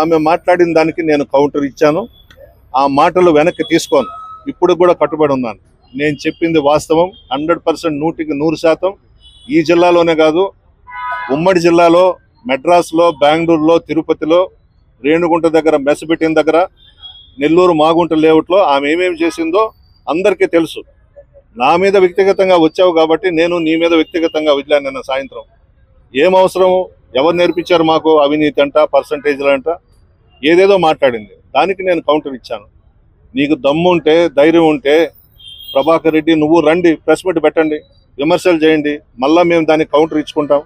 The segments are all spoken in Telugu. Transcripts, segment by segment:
ఆమె మాట్లాడిన దానికి నేను కౌంటర్ ఇచ్చాను. ఆ మాటలు వెనక్కి తీసుకోను. ఇప్పుడు కూడా కట్టుబడి ఉన్నాను. నేను చెప్పింది వాస్తవం. 100%, 100% ఈ జిల్లాలోనే కాదు, ఉమ్మడి జిల్లాలో, మెడ్రాస్లో, బెంగళూరులో, తిరుపతిలో, రేణుగుంట దగ్గర, మెస్బిటిన్ దగ్గర, నెల్లూరు మాగుంట లేఅవుట్లో ఆమె ఏమేమి చేసిందో అందరికీ తెలుసు. నా మీద వ్యక్తిగతంగా వచ్చావు కాబట్టి నేను నీ మీద వ్యక్తిగతంగా వదిలాను. నిన్న సాయంత్రం ఏం అవసరం, ఎవరు నేర్పించారు మాకు అవినీతి అంట, పర్సంటేజ్లు అంట, ఏదేదో మాట్లాడింది. దానికి నేను కౌంటర్ ఇచ్చాను. నీకు దమ్ము ఉంటే, ధైర్యం ఉంటే ప్రభాకర్ రెడ్డి నువ్వు రండి, ప్రెస్ మీట్ పెట్టండి, విమర్శలు చేయండి, మళ్ళా మేము దానికి కౌంటర్ ఇచ్చుకుంటాం.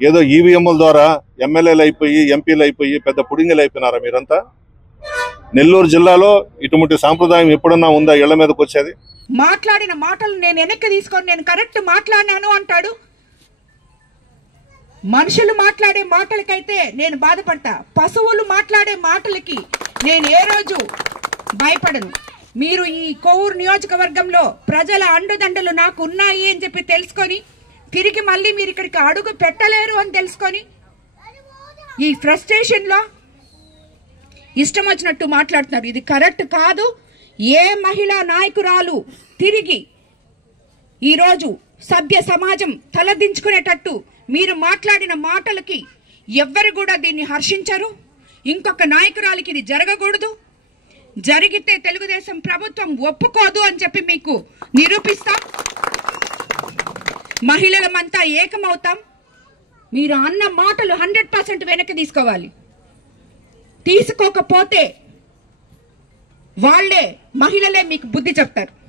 ఏదో ఈవీఎంల ద్వారా ఎమ్మెల్యేలు అయిపోయి, ఎంపీలు అయిపోయి పెద్ద పుడింగలు అయిపోయినారా మీరంతా? నెల్లూరు జిల్లాలో ఇటువంటి సాంప్రదాయం ఎప్పుడన్నా ఉందా ఇళ్ల మీదకి వచ్చేది? మాట్లాడిన మాటలు నేను వెనక్కి తీసుకొని నేను కరెక్ట్ మాట్లాడినాను అంటాడు. మనుషులు మాట్లాడే మాటలకైతే నేను బాధపడతా, పశువులు మాట్లాడే మాటలకి నేను ఏ రోజు భయపడను. మీరు ఈ కొవ్వూరు నియోజకవర్గంలో ప్రజల అండదండలు నాకు ఉన్నాయి అని చెప్పి తెలుసుకొని తిరిగి మళ్ళీ మీరు ఇక్కడికి అడుగు పెట్టలేరు అని తెలుసుకొని ఈ ఫ్రస్ట్రేషన్లో ఇష్టం వచ్చినట్టు మాట్లాడుతున్నారు. ఇది కరెక్ట్ కాదు. ఏ మహిళా నాయకురాలు తిరిగి ఈరోజు సభ్య సమాజం తలదించుకునేటట్టు మీరు మాట్లాడిన మాటలకి ఎవ్వరు కూడా దీన్ని హర్షించరు. ఇంకొక నాయకురాలికి ఇది జరగకూడదు. జరిగితే తెలుగుదేశం ప్రభుత్వం ఒప్పుకోదు అని చెప్పి మీకు నిరూపిస్తాం. మహిళలమంతా ఏకమవుతాం. మీరు అన్న మాటలు 100% వెనక్కి తీసుకోవాలి. తీసుకోకపోతే వాళ్ళే మహిళలే మీకు బుద్ధి చెప్తారు.